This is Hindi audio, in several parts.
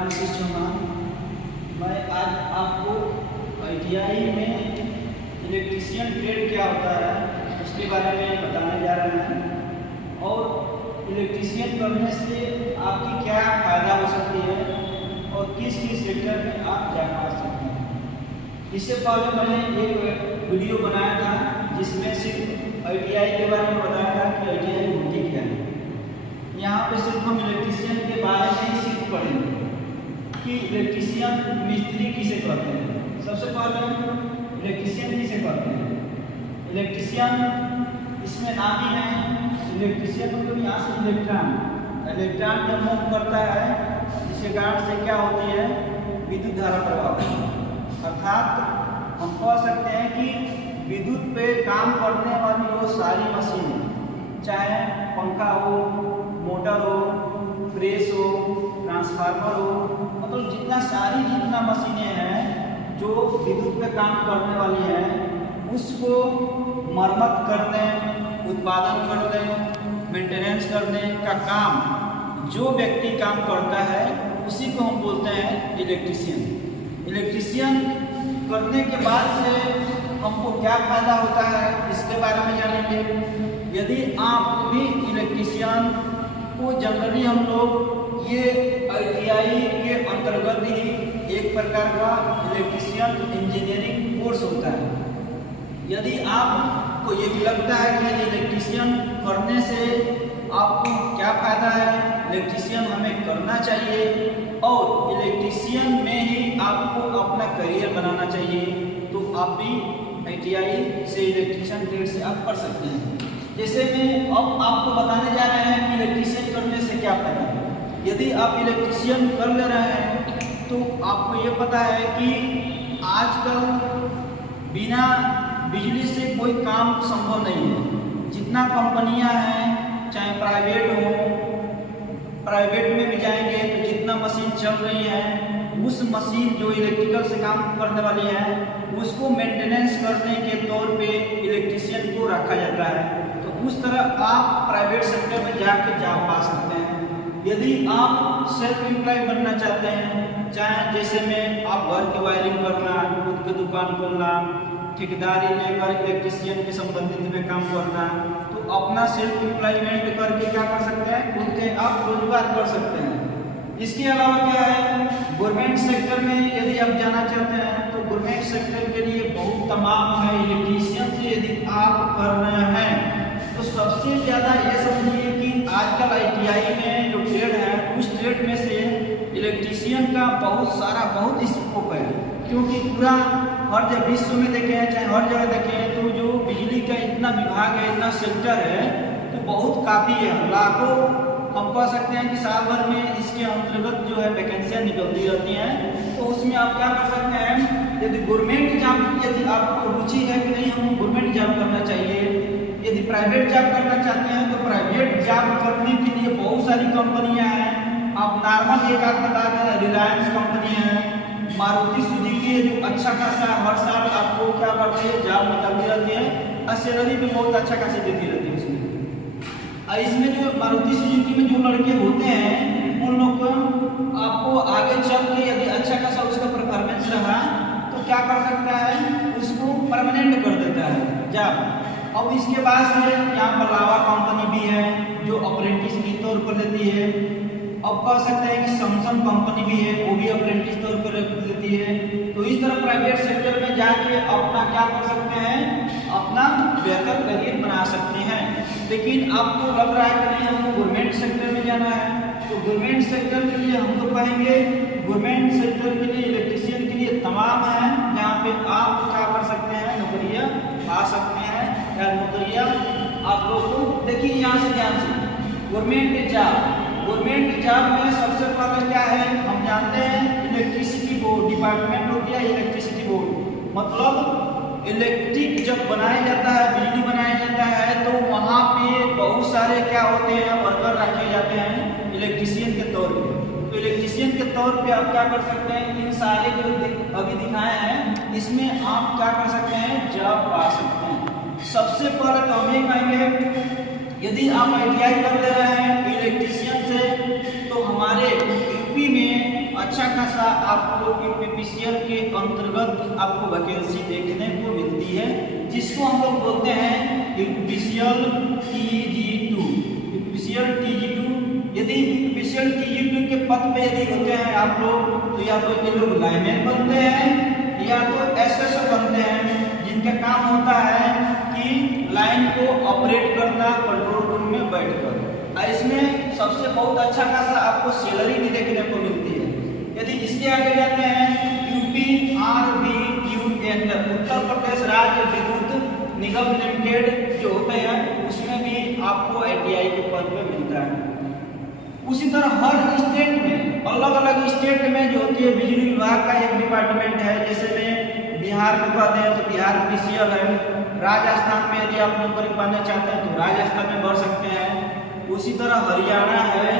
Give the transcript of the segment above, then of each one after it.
नाम आशीष चौहान। मैं आज आपको ITI में इलेक्ट्रीशियन ट्रेड क्या होता है उसके बारे में बताने जा रहे हैं और इलेक्ट्रीशियन करने से आपकी क्या फ़ायदा हो सकती है और किस किस सेक्टर में आप जा पा सकते हैं। इससे पहले मैंने एक वीडियो बनाया था जिसमें सिर्फ ITI के बारे में बताया था कि ITI होती क्या है। यहाँ पे सिर्फ हम इलेक्ट्रीशियन के बारे में ही सिर्फ पढ़ेंगे कि इलेक्ट्रीशियन मिस्त्री किसे कहते हैं। सबसे पहले इलेक्ट्रीशियन किसे कहते हैं। इलेक्ट्रीशियन इसमें नाम ही है इलेक्ट्रीशियन, मतलब यहाँ से इलेक्ट्रॉन जब मूव करता है जिसके कारण से क्या होती है, विद्युत धारा प्रवाह। अर्थात हम कह सकते हैं कि विद्युत पे काम करने वाली वो सारी मशीनें, चाहे पंखा हो, मोटर हो, प्रेस हो, ट्रांसफार्मर हो, मतलब जितना मशीनें हैं जो विद्युत पे काम करने वाली हैं उसको मरम्मत करने, उत्पादन करने, मेंटेनेंस करने का काम जो व्यक्ति काम करता है उसी को हम बोलते हैं इलेक्ट्रीशियन। इलेक्ट्रीशियन करने के बाद से हमको क्या फ़ायदा होता है इसके बारे में जानेंगे। यदि आप भी इलेक्ट्रीशियन को जनरली हम लोग ये ITI के अंतर्गत ही एक प्रकार का इलेक्ट्रीशियन इंजीनियरिंग कोर्स होता है। यदि आपको ये भी लगता है कि इलेक्ट्रीशियन करने से आपको क्या फ़ायदा है, इलेक्ट्रीशियन हमें करना चाहिए और इलेक्ट्रीशियन में ही आपको अपना करियर बनाना चाहिए, तो आप भी ITI से इलेक्ट्रीशियन ट्रेड से आप कर सकते हैं। जैसे मैं अब आपको बताने जा रहे हैं कि इलेक्ट्रीशियन करने से क्या फ़ायदा है। यदि आप इलेक्ट्रीशियन कर ले रहे हैं तो आपको ये पता है कि आजकल बिना बिजली से कोई काम संभव नहीं है। जितना कंपनियां हैं, चाहे प्राइवेट हो, प्राइवेट में भी जाएंगे तो जितना मशीन चल रही है उस मशीन जो इलेक्ट्रिकल से काम करने वाली है उसको मेंटेनेंस करने के तौर पे इलेक्ट्रीशियन को रखा जाता है। तो उस तरह आप प्राइवेट सेक्टर में जाके जॉब पा सकते हैं। यदि आप सेल्फ एम्प्लॉय बनना चाहते हैं, चाहे जैसे में आप घर की वायरिंग करना, खुद की दुकान खोलना, ठेकेदारी लेकर इलेक्ट्रीशियन के संबंधित में काम करना, तो अपना सेल्फ एम्प्लॉयमेंट करके क्या कर सकते हैं, खुद के आप रोजगार कर सकते हैं। इसके अलावा क्या है, गवर्नमेंट सेक्टर में यदि आप जाना चाहते हैं तो गवर्नमेंट सेक्टर के लिए बहुत तमाम है। इलेक्ट्रीशियन से यदि आप कर रहे हैं तो सबसे ज़्यादा ये समझिए कि आजकल ITI में जो ट्रेड है उस ट्रेड में से इलेक्ट्रीशियन का बहुत स्कोप है, क्योंकि पूरा हर जगह विश्व में देखें चाहे हर जगह देखें तो जो बिजली का इतना विभाग है, इतना सेक्टर है, तो बहुत काफ़ी है। लाखों हम कह सकते हैं कि साल भर में इसके अंतर्गत जो है वैकेंसियाँ निकलती रहती हैं। तो उसमें आप क्या कर सकते हैं, यदि गवर्नमेंट जॉब, यदि आपको रुचि है कि नहीं हम गवर्नमेंट जॉब करना चाहिए, यदि प्राइवेट जॉब करना चाहते हैं तो प्राइवेट जॉब करने के लिए बहुत सारी कंपनियां हैं। आप नॉर्मल एक आध बता दें, रिलायंस कंपनी है, मारुति सुजुकी है, जो अच्छा खासा हर साल आपको क्या करती है, जॉब निकालती रहती है और सैलरी भी बहुत अच्छा खासी देती रहती है उसमें। इसमें जो मारुति सुजुकी में जो लड़के होते हैं उन लोग को आपको आगे चल के यदि अच्छा खासा उसका परफॉर्मेंस रहा तो क्या कर सकता है, उसको परमानेंट कर देता है जॉब। अब इसके बाद से यहाँ पर लावा कंपनी भी है जो अप्रेंटिस के तौर पर लेती है। अब कह सकते हैं कि सैमसंग कंपनी भी है, वो भी अप्रेंटिस तौर पर लेती है। तो इस तरह प्राइवेट सेक्टर में जाके अपना क्या कर सकते हैं, अपना बेहतर करियर बना सकते हैं। लेकिन आपको लग रहा है कि नहीं हमको गवर्नमेंट सेक्टर में जाना है, तो गवर्नमेंट सेक्टर के लिए हम तो कहेंगे गवर्नमेंट सेक्टर के लिए इलेक्ट्रीशियन के लिए तमाम है जहाँ पे आप क्या कर सकते हैं, नौकरियाँ पा सकते हैं। या नौकरियाँ आप लोग को देखिए यहाँ से ध्यान से, गवर्नमेंट जॉब में सबसे पहले क्या है हम जानते हैं, इलेक्ट्रिसिटी बोर्ड डिपार्टमेंट होती है। इलेक्ट्रिसिटी बोर्ड मतलब इलेक्ट्रिक जब बनाया जाता है, बिजली बनाया जाता है तो वहाँ पे बहुत सारे क्या होते हैं, वर्कर रखे जाते हैं इलेक्ट्रीशियन के तौर पे। तो इलेक्ट्रीशियन के तौर पे आप क्या कर सकते हैं, इन सारे जो अभी दिखाए हैं इसमें आप क्या कर सकते हैं, जॉब पा सकते हैं। सबसे पहले तो हम ये कहेंगे यदि आप ITI कर ले रहे हैं इलेक्ट्रीशियन से तो हमारे यूपी में अच्छा खासा आपको यूपीपीसीएल के अंतर्गत आपको वैकेंसी देखने को मिलती है, जिसको हम लोग बोलते हैं यूपीपीसीएल TG2। यूपीपीसीएल TG2, यदि यूपीपीसीएल TG2 के पद पे यदि होते हैं आप लोग, तो या तो ये लोग लाइनमैन बनते हैं या तो एसएसओ बनते हैं, जिनका काम होता है कि लाइन को ऑपरेट करना कंट्रोल रूम में बैठकर। इसमें सबसे बहुत अच्छा खासा आपको सैलरी भी देखने को मिलती है। यदि इसके आगे जाते हैं UPRVUN, उत्तर प्रदेश राज्य विद्युत निगम लिमिटेड जो होते हैं, उसमें भी आपको ITI के पद पे मिलता है। उसी तरह हर स्टेट में, अलग अलग स्टेट में जो होती है बिजली विभाग का एक डिपार्टमेंट है। जैसे में बिहार में कहते हैं तो बिहार PCL है। राजस्थान में यदि आप नौकरी पाना चाहते हैं तो राजस्थान में बढ़ सकते हैं। उसी तरह हरियाणा है,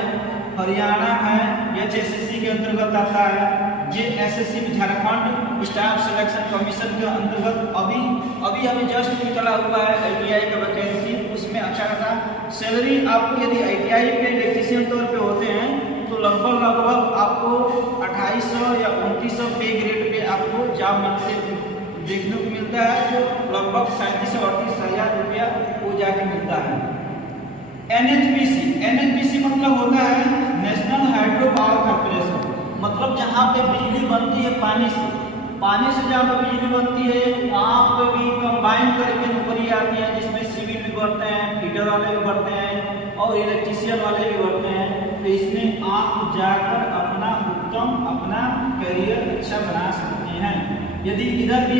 HSSC के अंतर्गत आता है। JSSC Jharkhand staff selection commission के अंतर्गत अभी हमें जस्ट निकला हुआ है ITI का वैकेंसी। उसमें अच्छा खासा सैलरी आपको, यदि ITI पे इलेक्ट्रीशियन तौर पे होते हैं तो लगभग आपको 2800 या 2900 पे ग्रेड पे आपको जॉब देखने को मिलता है, जो लगभग 37 से 38 हज़ार रुपया वो जाके मिलता है। NHPC मतलब होता है नेशनल हाइड्रो पावर कॉर्पोरेशन। मतलब जहाँ पे बिजली बनती है पानी से जहाँ पे बिजली बनती है वहाँ पे भी कंबाइन करके नौकरी आती है, जिसमें सिविल भी बढ़ते हैं, फीडर वाले भी बढ़ते हैं और इलेक्ट्रीशियन वाले भी बढ़ते हैं। तो इसमें आप जाकर अपना करियर अच्छा बना सकते हैं। यदि इधर भी